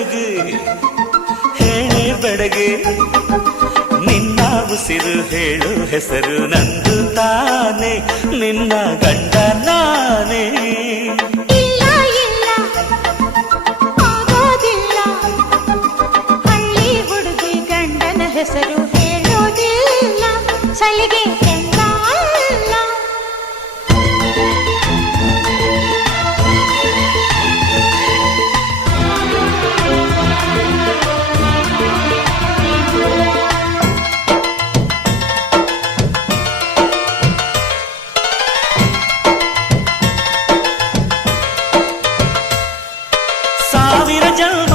ಹುಡುಗಿ ಹೇಳಿ ಬೆಡಗೆ ನಿನ್ನ ಉಸಿರು ಹೇಳು ಹೆಸರು ನಂದು ತಾನೆ ನಿನ್ನ ಗಂಡ ನಾನೇ ಇಲ್ಲ ಇಲ್ಲ ಆಗೋದಿಲ್ಲ ಹಳ್ಳಿ ಹುಡುಗಿ ಗಂಡನ ಹೆಸರು ಹೇಳೋದಿಲ್ಲ ಸಲಿಗೆ ಎಂದ ಅಲ್ಲ ಸಾವಿರ ಜನ